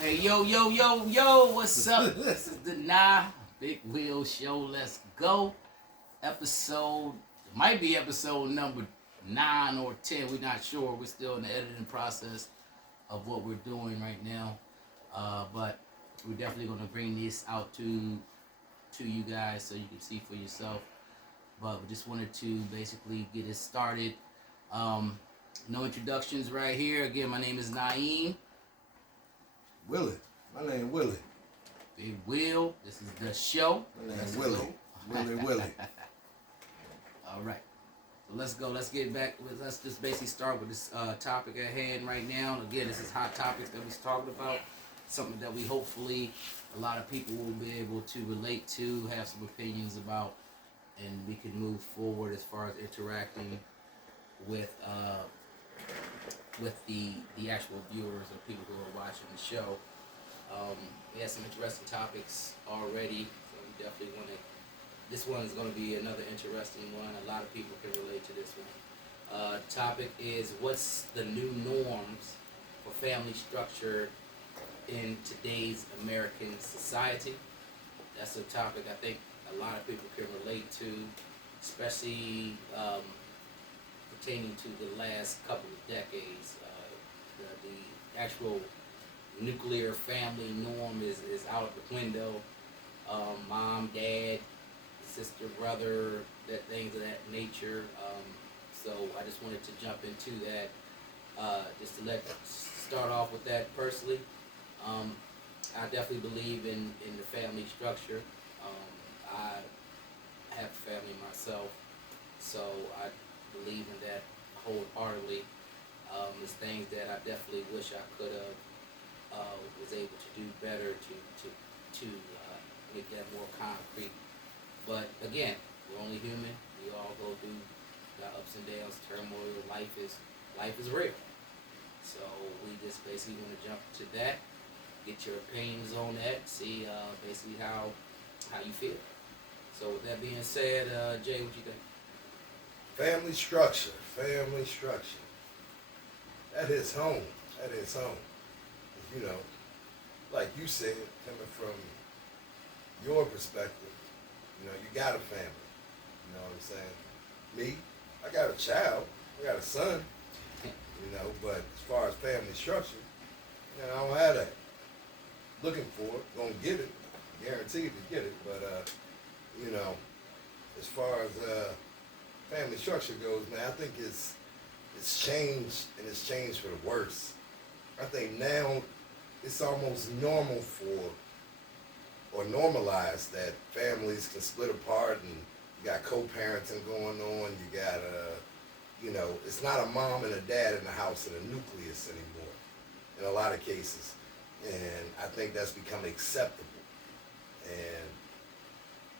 Hey, yo, what's up? This is the Big Wheel Show. Let's go. Episode, might be episode number 9 or 10. We're not sure. We're still in the editing process of what we're doing right now. But we're definitely going to bring this out to you guys so you can see for yourself. But we just wanted to basically get it started. No introductions right here. Again, my name is Naeem. Willie. My name Willie. Big Will. This is the show. My name Willie. Willie. All right. So let's go. Let's get back. Let's just basically start with this topic at hand right now. Again, this is hot topics that we're talking about. Something that we hopefully a lot of people will be able to relate to, have some opinions about, and we can move forward as far as interacting with the actual viewers or people who are watching the show. We had some interesting topics already, so we definitely want to. This one is going to be another interesting one. A lot of people can relate to this one. Topic is what's the new norms for family structure in today's American society. That's a topic I think a lot of people can relate to, especially pertaining to the last couple of decades. The actual nuclear family norm is out the window. Mom, dad, sister, brother, things of that nature. So I just wanted to jump into that, just to start off with that personally. I definitely believe in the family structure. I have a family myself, so I believe in that wholeheartedly. There's things that I definitely wish I could have was able to do better to make that more concrete. But again, we're only human. We all go through the ups and downs, turmoil. Life is real. So we just basically want to jump to that, get your opinions on that, see basically how you feel. So with that being said, Jay, what you think? Family structure. That is home. You know, like you said, coming from your perspective, you know, you got a family. You know what I'm saying? Me, I got a child. I got a son. You know, but as far as family structure, you know, I don't have that. Looking for it, gonna get it, guaranteed to get it. But you know, as far as family structure goes, man, I think it's changed, and it's changed for the worse. I think now it's almost normal or normalized that families can split apart, and you got co-parenting going on. You got you know, it's not a mom and a dad in the house in a nucleus anymore in a lot of cases. And I think that's become acceptable. And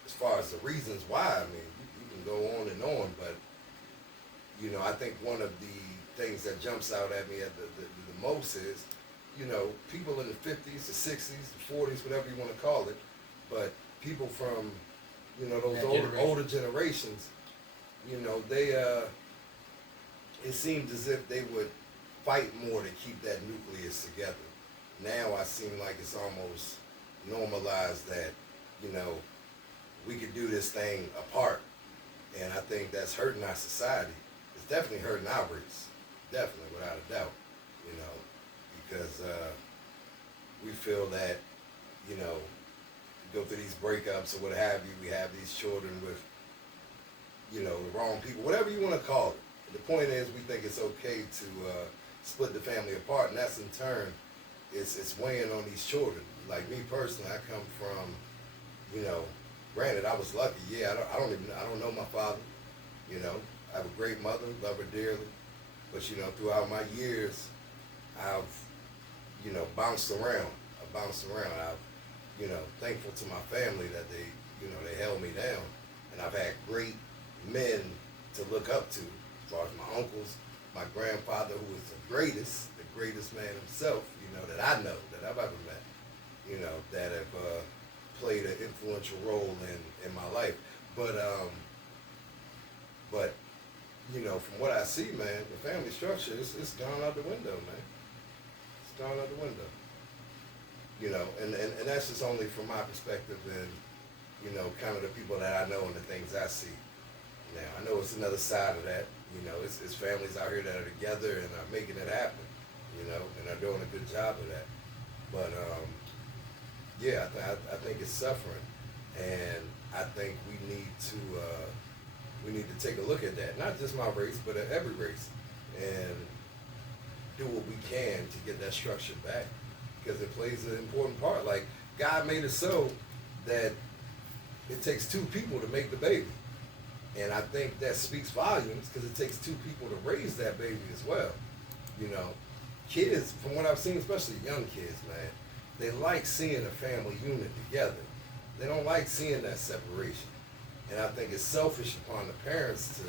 as far as the reasons why, I mean, you can go on, but, you know, I think one of the things that jumps out at me the most is, you know, people in the 50s, the 60s, the 40s, whatever you want to call it, but people from, you know, those older generations, you know, they, it seemed as if they would fight more to keep that nucleus together. Now I seem like it's almost normalized that, you know, we could do this thing apart. And I think that's hurting our society. It's definitely hurting our race. Definitely, without a doubt. You know, because we feel that, you know, go through these breakups or what have you, we have these children with, you know, the wrong people, whatever you want to call it. The point is, we think it's okay to split the family apart, and that's in turn, it's weighing on these children. Like me personally, I come from, you know, granted I was lucky. Yeah, I don't know my father. You know, I have a great mother, love her dearly. But you know, throughout my years, I've, you know, bounced around. I've, you know, thankful to my family that they, you know, they held me down, and I've had great men to look up to. As far as my uncles, my grandfather, who was the greatest man himself, you know, that I know, that I've ever met, you know, that have played an influential role in my life. But you know, from what I see, man, the family structure, it's gone out the window, man. It's gone out the window. You know, and that's just only from my perspective and, you know, kind of the people that I know and the things I see. Now, I know it's another side of that. You know, it's families out here that are together and are making it happen, you know, and are doing a good job of that. But, yeah, I think it's suffering. And I think we need to take a look at that. Not just my race, but at every race. And do what we can to get that structure back. Because it plays an important part. Like, God made it so that it takes two people to make the baby. And I think that speaks volumes because it takes two people to raise that baby as well. You know, kids, from what I've seen, especially young kids, man, they like seeing a family unit together. They don't like seeing that separation. And I think it's selfish upon the parents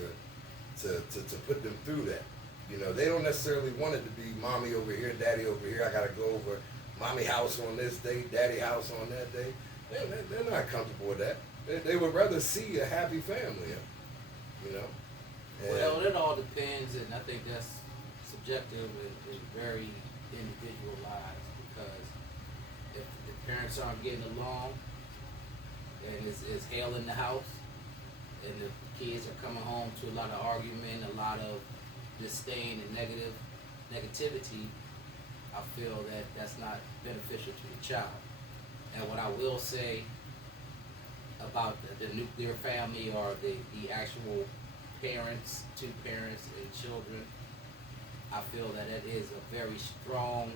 to put them through that. You know, they don't necessarily want it to be mommy over here, daddy over here. I got to go over mommy house on this day, daddy house on that day. They're not comfortable with that. They would rather see a happy family, you know. And well, it all depends, and I think that's subjective and very individualized because if the parents aren't getting along and it's hell in the house and the kids are coming home to a lot of argument, a lot of disdain and negativity, I feel that that's not beneficial to the child. And what I will say about the nuclear family or the actual parents, two parents and children, I feel that it is a very strong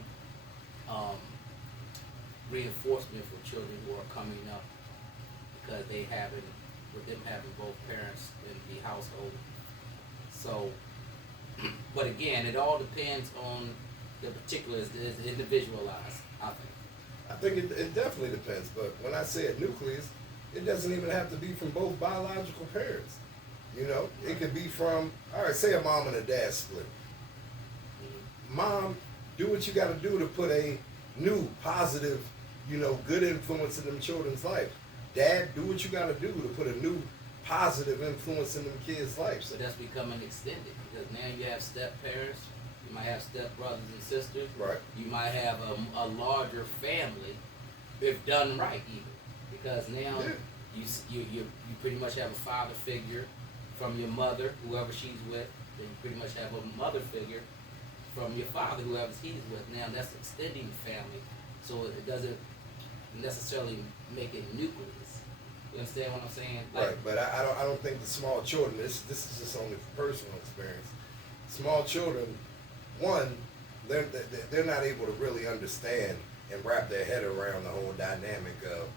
reinforcement for children who are coming up because with them having both parents in the household. So, but again, it all depends on the particulars. It's individualized, I think. I think it definitely depends. But when I say a nucleus, it doesn't even have to be from both biological parents. You know, it could be from, all right, say a mom and a dad split. Mom, do what you got to do to put a new, positive, you know, good influence in them children's life. Dad, do what you got to do to put a new, positive influence in them kids' lives. So that's becoming extended because now you have step parents, you might have step brothers and sisters. Right. You might have a larger family if done right, even because now you pretty much have a father figure from your mother, whoever she's with. Then you pretty much have a mother figure from your father, whoever he's with. Now that's extending the family, so it doesn't necessarily make it nucleus. You understand what I'm saying? Like, Right, but I don't think the small children. This is just only personal experience. Small children, one, they're not able to really understand and wrap their head around the whole dynamic of,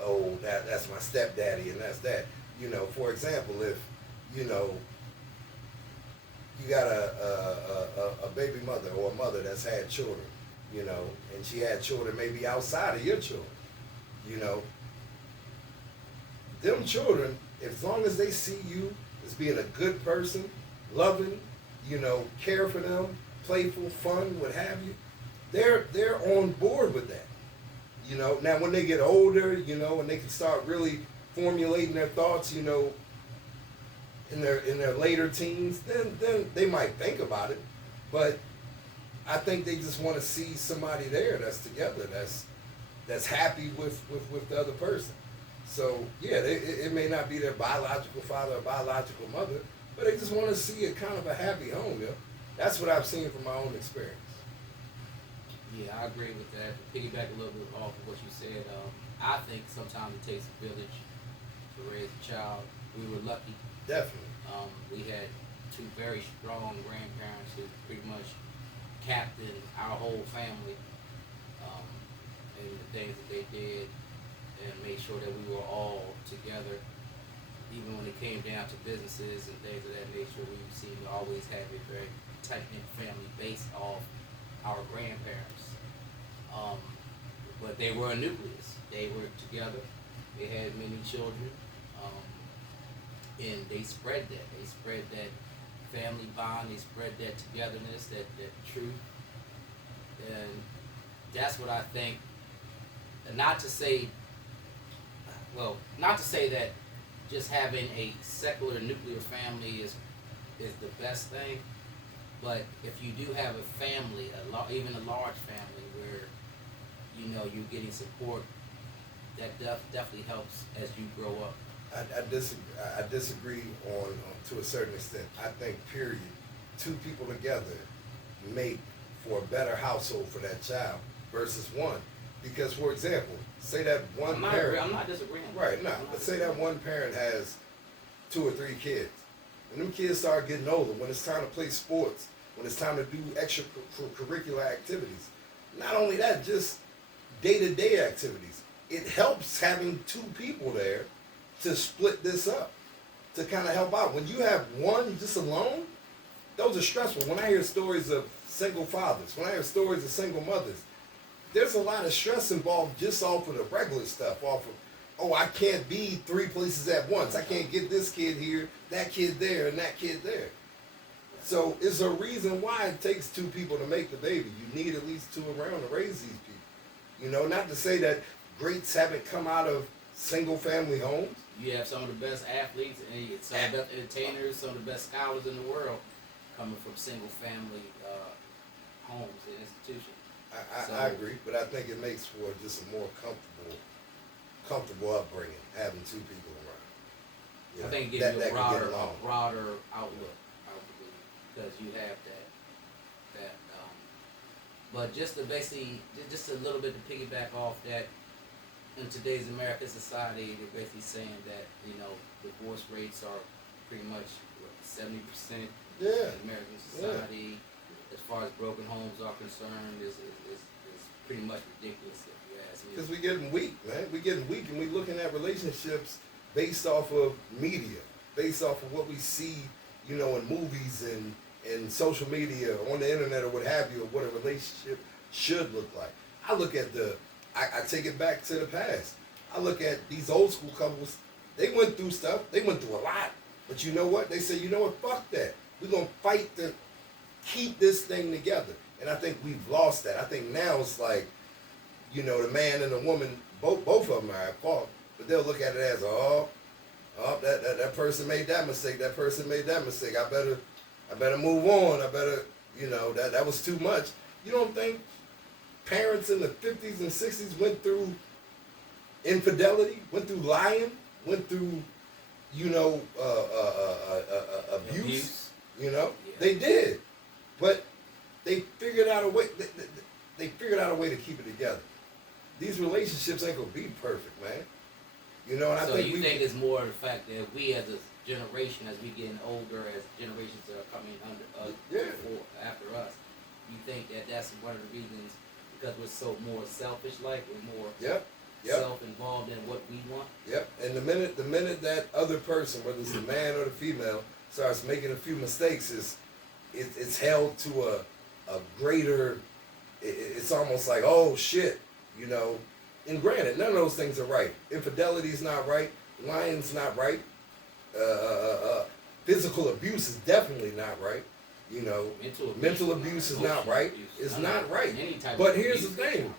oh, that's my stepdaddy and that's that. You know, for example, if you know you got a baby mother or a mother that's had children, you know, and she had children maybe outside of your children, you know, them children, as long as they see you as being a good person, loving, you know, care for them, playful, fun, what have you, they're on board with that. You know, now when they get older, you know, and they can start really formulating their thoughts, you know, in their later teens, then they might think about it. But I think they just want to see somebody there that's together, that's happy with the other person. So yeah, it may not be their biological father or biological mother, but they just want to see a kind of a happy home. You know? That's what I've seen from my own experience. yeah, I agree with that. To piggyback a little bit off of what you said, I think sometimes it takes a village to raise a child. We were lucky. Definitely. We had two very strong grandparents who pretty much captained our whole family, and the things that they did, and made sure that we were all together. Even when it came down to businesses and things of that nature, we seemed to always have a very tight-knit family based off our grandparents. But they were a nucleus. They were together. They had many children. And they spread that. They spread that family bond. They spread that togetherness, that truth. And that's what I think. And not to say that just having a secular nuclear family is the best thing. But if you do have a family, even a large family, where you know, you're getting support. That definitely helps as you grow up. I disagree on to a certain extent. I think period, two people together make for a better household for that child versus one. Because for example, say that one parent, I'm not disagreeing. right? No, but say that one parent has 2 or 3 kids. When them kids start getting older, when it's time to play sports, when it's time to do extracurricular activities, not only that, just day-to-day activities. It helps having 2 people there to split this up, to kind of help out. When you have one just alone, those are stressful. When I hear stories of single fathers, when I hear stories of single mothers, there's a lot of stress involved just off of the regular stuff, off of, oh, I can't be 3 places at once. I can't get this kid here, that kid there, and that kid there. So it's a reason why it takes 2 people to make the baby. You need at least 2 around to raise these people. You know, not to say that greats haven't come out of single family homes. You have some of the best athletes and some of the best entertainers, some of the best scholars in the world coming from single family homes and institutions. I agree, but I think it makes for just a more comfortable upbringing, having 2 people around. I think it gives you a broader outlook, I believe, because you have that. But just to basically, just a little bit to piggyback off that, in today's American society, they're basically saying that, you know, divorce rates are pretty much 70% Yeah. in American society. As far as broken homes are concerned, is pretty much ridiculous if you ask me. Because we're getting weak, man. We're getting weak, and we're looking at relationships based off of media, based off of what we see, you know, in movies and social media, on the internet, or what have you, of what a relationship should look like. I look at I take it back to the past. I look at these old school couples. They went through stuff. They went through a lot. But you know what? They say, you know what? Fuck that. We're going to fight to keep this thing together. And I think we've lost that. I think now it's like, you know, the man and the woman, both of them are at fault. But they'll look at it as, that person made that mistake. That person made that mistake. I better move on. I better, you know, that was too much. You don't think parents in the 50s and 60s went through infidelity, went through lying, went through, you know, abuse. You know, yeah. They did, but they figured out a way. They figured out a way to keep it together. These relationships ain't gonna be perfect, man. You know, and I think it's more the fact that we as a generation, as we getting older, as generations are coming after us, you think that that's one of the reasons, because we're so more selfish, like we're more self-involved in what we want. Yep. And the minute that other person, whether it's the man or the female, starts making a few mistakes, it's held to a greater. It's almost like, oh shit, you know. And granted, none of those things are right. Infidelity is not right. Lying's not right. Physical abuse is definitely not right. You know, mental abuse is not right. It's not right. But here's the thing.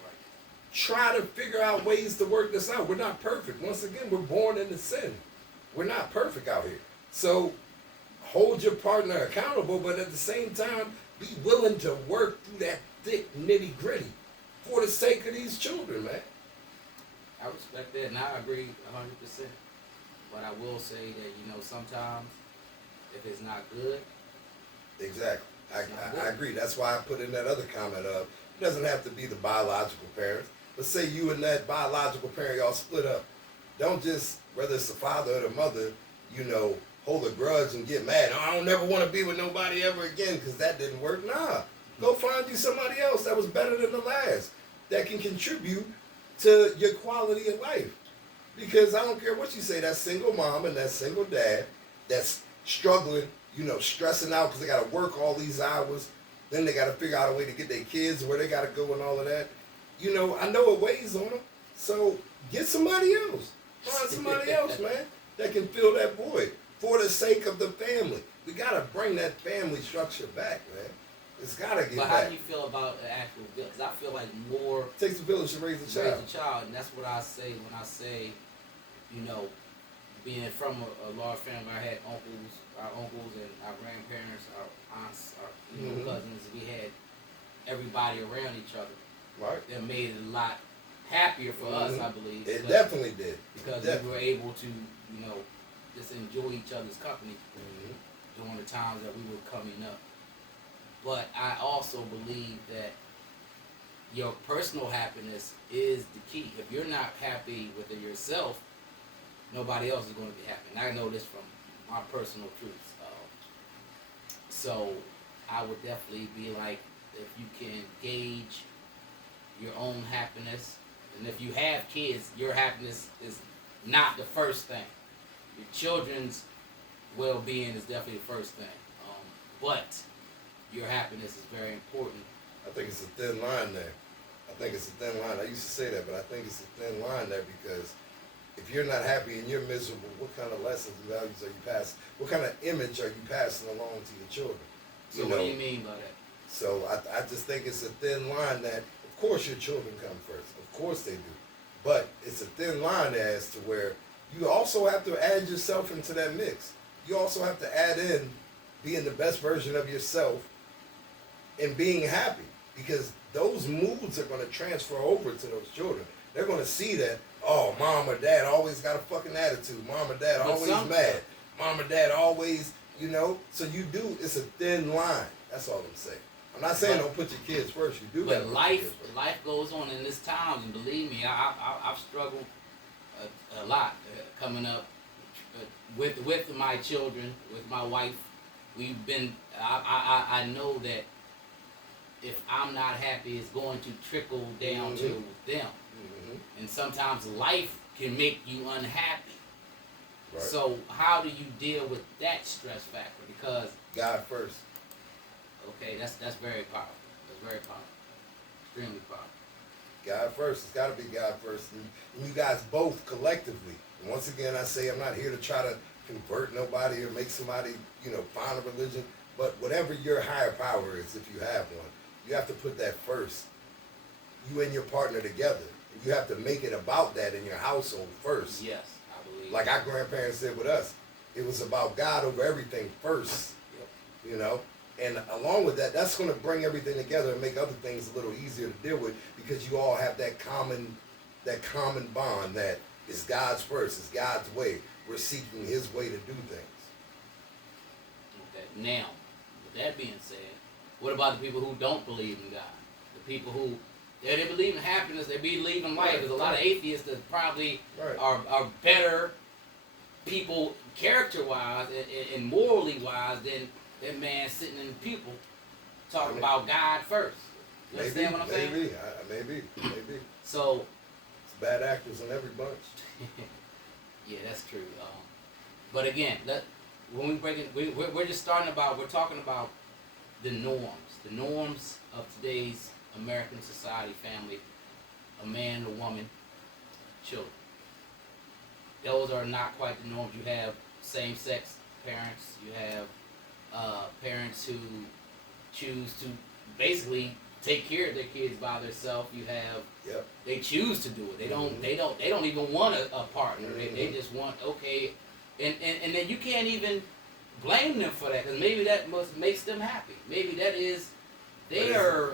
Try to figure out ways to work this out. We're not perfect. Once again, we're born into sin. We're not perfect out here. So hold your partner accountable, but at the same time, be willing to work through that thick nitty gritty for the sake of these children, man. I respect that, and I agree 100%. But I will say that, you know, sometimes if it's not good. Exactly. I agree. That's why I put in that other comment of, it doesn't have to be the biological parents. But say you and that biological parent, y'all split up. Don't just, whether it's the father or the mother, you know, hold a grudge and get mad. Oh, I don't never want to be with nobody ever again because that didn't work. Nah. Go find you somebody else that was better than the last, that can contribute to your quality of life. Because I don't care what you say, that single mom and that single dad that's struggling, you know, stressing out because they got to work all these hours. Then they got to figure out a way to get their kids where they got to go and all of that. You know, I know it weighs on them. So get somebody else. Find somebody else, man, that can fill that void for the sake of the family. We got to bring that family structure back, man. It's got to get back. But how do you feel about the actual village? Because I feel like more... It takes a village to raise a child. And that's what I say when I say, you know, being from a large family, I had our uncles and our grandparents, our aunts, our cousins. We had everybody around each other. Right. That made it a lot happier for us, I believe. It definitely did. Because Definitely. we were able to, just enjoy each other's company during the times that we were coming up. But I also believe that your personal happiness is the key. If you're not happy with it yourself, nobody else is going to be happy. And I know this from my personal truths. So I would definitely be like, if you can gauge your own happiness, and if you have kids, your happiness is not the first thing. Your children's well-being is definitely the first thing. But your happiness is very important. I think it's a thin line there. I used to say that, but I think it's a thin line there because if you're not happy and you're miserable, what kind of lessons and values are you passing? What kind of image are you passing along to your children? So what do you mean by that? So I just think it's a thin line that, of course, your children come first. Of course they do. But it's a thin line as to where you also have to add yourself into that mix. You also have to add in being the best version of yourself and being happy, because those moods are going to transfer over to those children. They're going to see that, oh, mom or dad always got a fucking attitude. Mom or dad always mad. Mom or dad always, So you do, it's a thin line. That's all I'm saying. I'm not saying don't put your kids first. You do. But life goes on in this time, and believe me, I've struggled a lot coming up with my children, with my wife. We've been. I know that if I'm not happy, it's going to trickle down to them, and sometimes life can make you unhappy. Right. So how do you deal with that stress factor? Because God first. Okay, that's very powerful. That's very powerful. Extremely powerful. God first. It's got to be God first. And you guys both collectively. And once again, I say I'm not here to try to convert nobody or make somebody, find a religion. But whatever your higher power is, if you have one, you have to put that first. You and your partner together. And you have to make it about that in your household first. Yes, I believe. Like our grandparents did with us. It was about God over everything first. Yep. And along with that, that's going to bring everything together and make other things a little easier to deal with, because you all have that common bond that is God's first, it's God's way. We're seeking His way to do things. Okay. Now, with that being said, what about the people who don't believe in God? The people who they believe in happiness, they believe in life. There's a lot of atheists that probably are better people character-wise and morally wise than that man sitting in the pew talking about God first. You understand what I'm saying? Maybe. So, it's bad actors in every bunch. Yeah, that's true. But again, when we break it, we're just starting about. We're talking about the norms of today's American society, family, a man, a woman, children. Those are not quite the norms. You have same-sex parents. You have parents who choose to basically take care of their kids by themselves. You have they choose to do it. They don't even want a partner. They just want and then you can't even blame them for that, because maybe that makes them happy. Maybe that is their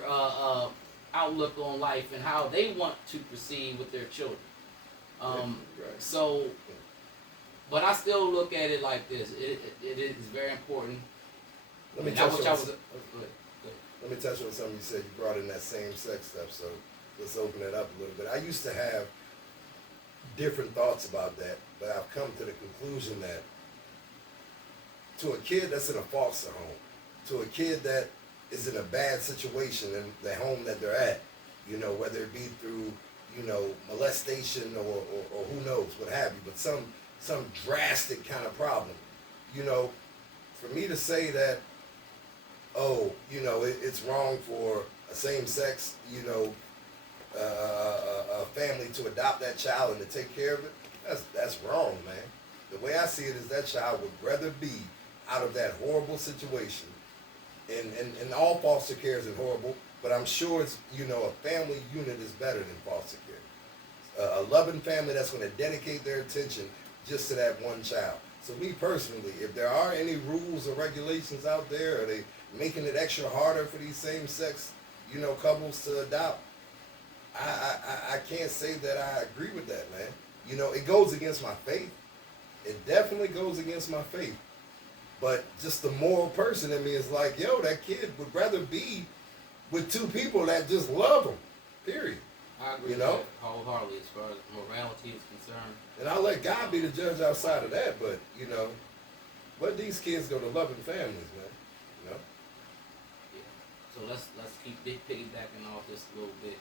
outlook on life and how they want to proceed with their children. So, but I still look at it like this. It is very important. Let me touch on something you said. You brought in that same-sex stuff, so let's open it up a little bit. I used to have different thoughts about that, but I've come to the conclusion that to a kid that's in a foster home, to a kid that is in a bad situation in the home that they're at, whether it be through, molestation or who knows, what have you, but some drastic kind of problem, for me to say that, it's wrong for a same-sex, a family to adopt that child and to take care of it, that's wrong, man. The way I see it is that child would rather be out of that horrible situation, and all foster care isn't horrible, but I'm sure it's, a family unit is better than foster care. A loving family that's going to dedicate their attention just to that one child. So me personally, if there are any rules or regulations out there, are they making it extra harder for these same-sex, couples to adopt? I can't say that I agree with that, man. You know, it goes against my faith. It definitely goes against my faith. But just the moral person in me is like, yo, that kid would rather be with two people that just love him. Period. I agree You know? with that wholeheartedly as far as morality is concerned. And I'll let God be the judge outside of that, but, you know, let these kids go to loving families, man. You know? Yeah. So let's keep piggybacking off this a little bit.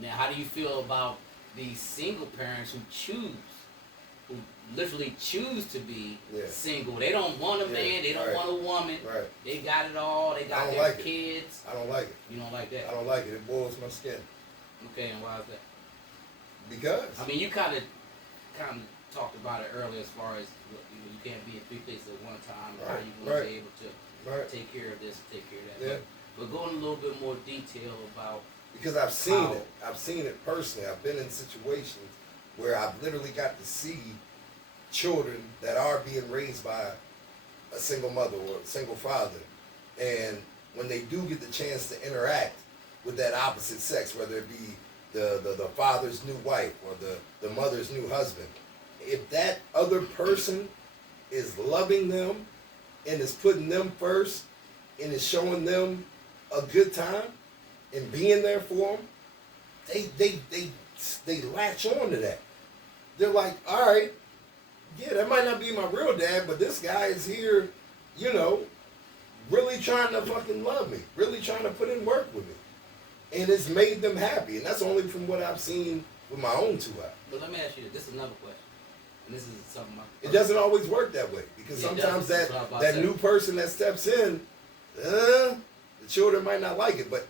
Now, how do you feel about these single parents who literally choose to be single? They don't want a man, they don't want a woman. Right. They got it all. They got their kids. I don't like it. You don't like that? I don't like it. It boils my skin. Okay, and why is that? Because I mean, you kind of talked about it earlier as far as you can't be in three places at one time. How you going to be able to take care of this, take care of that? Yeah. But go in a little bit more detail about. Because I've seen it. I've seen it personally. I've been in situations where I've literally got to see children that are being raised by a single mother or a single father. And when they do get the chance to interact with that opposite sex, whether it be the father's new wife or the mother's new husband, if that other person is loving them and is putting them first and is showing them a good time and being there for them, they latch on to that. They're like, all right, yeah, that might not be my real dad, but this guy is here, you know, really trying to fucking love me, really trying to put in work with me. And it's made them happy. And that's only from what I've seen with my own two eyes. But let me ask you this is another question. And this is something it doesn't always work that way. Because sometimes that new person that steps in, the children might not like it. But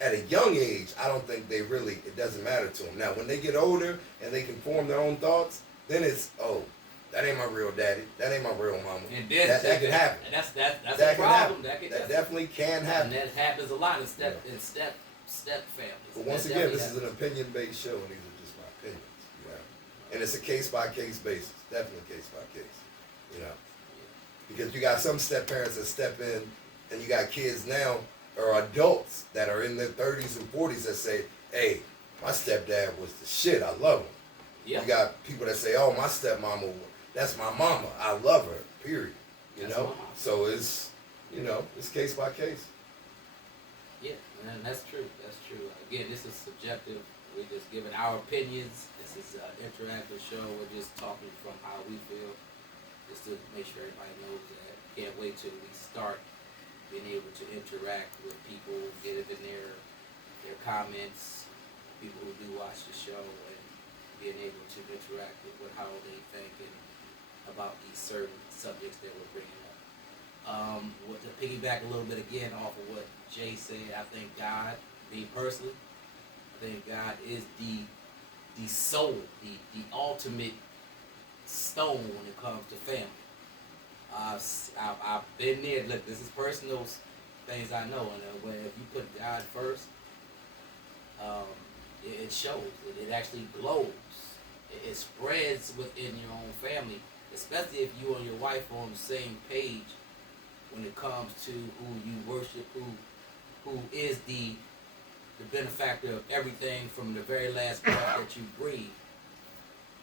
at a young age, I don't think it doesn't matter to them. Now, when they get older and they can form their own thoughts, then it's, oh, that ain't my real daddy. That ain't my real mama. And then, that can happen. And that's that a problem. That definitely can happen. And that happens a lot in step families. But once again, this is an opinion-based show, and these are just my opinions. You know? And it's a case-by-case basis. Definitely case-by-case. You know? Because you got some step parents that step in, and you got kids now, or adults that are in their 30s and 40s that say, hey, my stepdad was the shit. I love him. Yeah. You got people that say, oh, my stepmama, that's my mama. I love her, period. You know? So it's, you know, it's case by case. Yeah, and that's true. That's true. Again, this is subjective. We're just giving our opinions. This is an interactive show. We're just talking from how we feel, just to make sure everybody knows that. Can't wait till we start being able to interact with people, get it in their comments, people who do watch the show, and being able to interact with how they think and about these certain subjects that we're bringing up. To piggyback a little bit again off of what Jay said, I think God, me personally, I think God is the soul, the ultimate stone when it comes to family. I've been there. Look, this is personal things I know, and when if you put God first, it shows. It actually glows. It spreads within your own family, especially if you and your wife are on the same page when it comes to who you worship, who is the benefactor of everything from the very last breath that you breathe.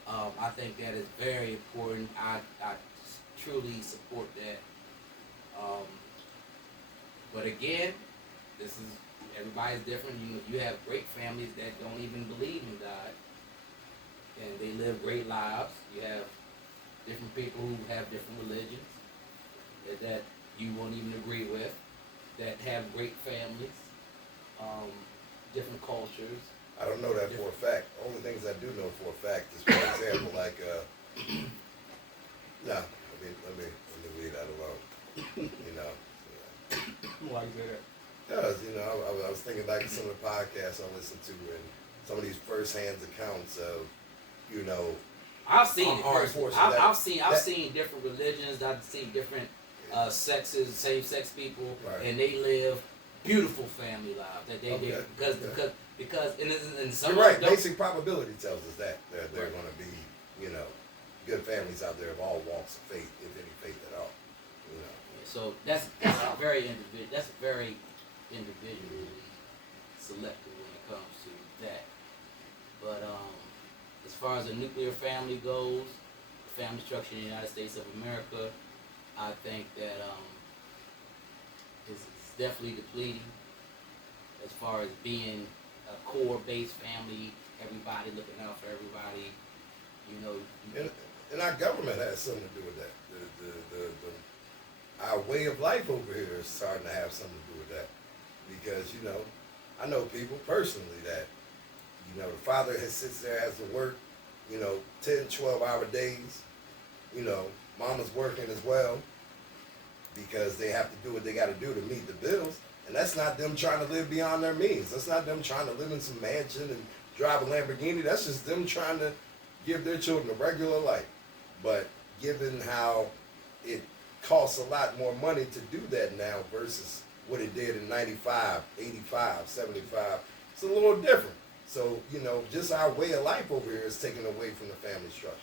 I think that is very important. I truly support that. But again, this is everybody's different. You have great families that don't even believe in God, and they live great lives. You have different people who have different religions that you won't even agree with, that have great families, different cultures. I don't know that for a fact. Only things I do know for a fact is, for example, like, let me leave that alone. You know. Why you say that? Because, you know, I was thinking back to some of the podcasts I listened to and some of these first-hand accounts of, you know, I've seen it personally. I've seen different religions. I've seen different sexes, same-sex people, right. And they live beautiful family lives. That because in some you're right. Basic probability tells us that there are going to be, you know, good families out there of all walks of faith, if any faith at all. You know. So that's very individual. That's very individually selected when it comes to that. But as far as a nuclear family goes, the family structure in the United States of America, I think that is definitely depleting as far as being a core-based family, everybody looking out for everybody, you know. And our government has something to do with that. Our way of life over here is starting to have something to do with that. Because, you know, I know people personally that, you know, the father sits there, has to work, you know, 10, 12-hour days. You know, mama's working as well because they have to do what they got to do to meet the bills. And that's not them trying to live beyond their means. That's not them trying to live in some mansion and drive a Lamborghini. That's just them trying to give their children a regular life. But given how it costs a lot more money to do that now versus what it did in 95, 85, 75, it's a little different. So, you know, just our way of life over here is taken away from the family structure.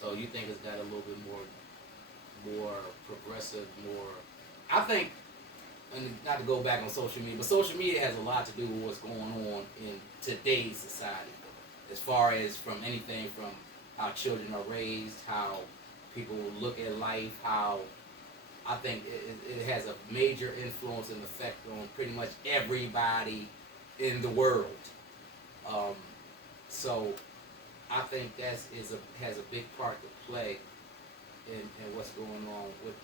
So you think it's got a little bit more progressive, more, I think, and not to go back on social media, but social media has a lot to do with what's going on in today's society. As far as from anything from how children are raised, how people look at life, how I think it has a major influence and effect on pretty much everybody in the world. So I think that has a big part to play in what's going on with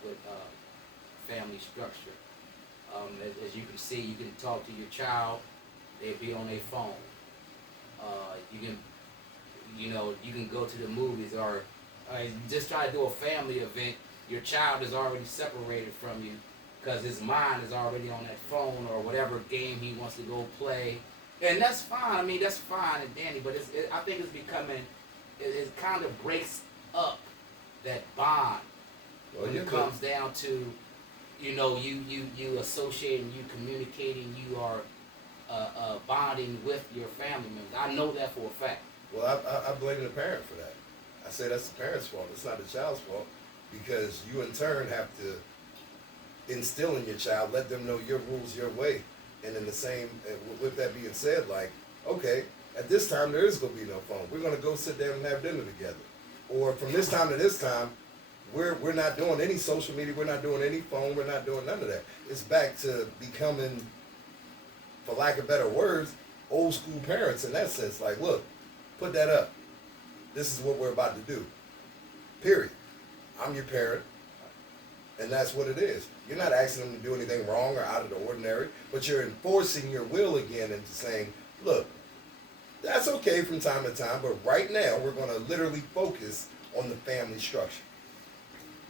family structure. As you can see, you can talk to your child, they'll be on their phone. You can go to the movies or just try to do a family event. Your child is already separated from you because his mind is already on that phone or whatever game he wants to go play. And that's fine. I mean, that's fine and dandy, but I think it's becoming, it kind of breaks up that bond when it comes down to, you know, you associating, you communicating, you are bonding with your family members. I know that for a fact. Well, I blame the parent for that. I say that's the parent's fault. It's not the child's fault because you in turn have to instill in your child, let them know your rules, your way. And in the same, with that being said, like, okay, at this time there is going to be no phone. We're going to go sit down and have dinner together. Or from this time to this time, we're not doing any social media, we're not doing any phone, we're not doing none of that. It's back to becoming, for lack of better words, old school parents in that sense. Like, look, put that up. This is what we're about to do. Period. I'm your parent, and that's what it is. You're not asking them to do anything wrong or out of the ordinary, but you're enforcing your will again into saying, look, that's okay from time to time, but right now we're going to literally focus on the family structure.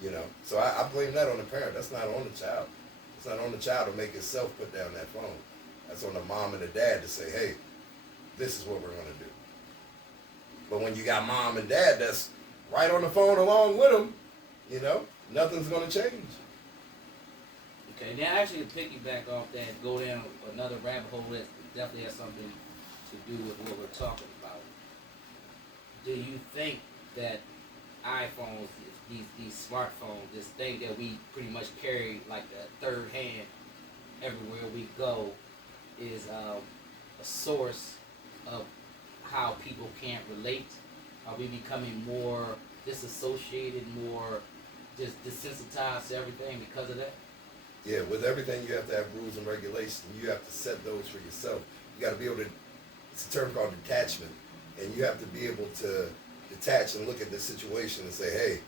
You know, so I blame that on the parent. That's not on the child. It's not on the child to make itself put down that phone. That's on the mom and the dad to say, hey, this is what we're going to do. But when you got mom and dad that's right on the phone along with them, you know, nothing's going to change. Okay, now actually to piggyback off that, go down another rabbit hole that definitely has something to do with what we're talking about. Do you think that iPhones, these smartphones, this thing that we pretty much carry like a third hand everywhere we go, is a source of how people can't relate? Are we becoming more disassociated, more just desensitized to everything because of that? Yeah, with everything you have to have rules and regulations. You have to set those for yourself. You got to be able to, it's a term called detachment, and you have to be able to detach and look at the situation and say, hey,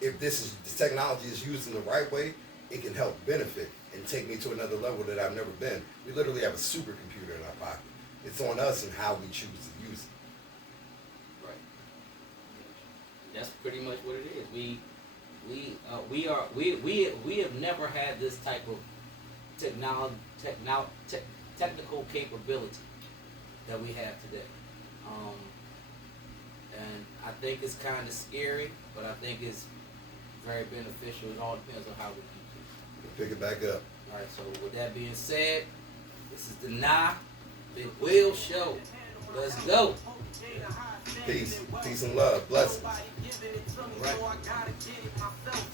if the technology is used in the right way, it can help benefit and take me to another level that I've never been. We literally have a supercomputer in our pocket. It's on us and how we choose to use it. Right. That's pretty much what it is. We have never had this type of technical capability that we have today. And I think it's kind of scary, but I think it's very beneficial. It all depends on how we use it. Pick it back up. All right, so with that being said, this is the Big Will Show. Let's go. Peace. Peace and love. Blessings. Right.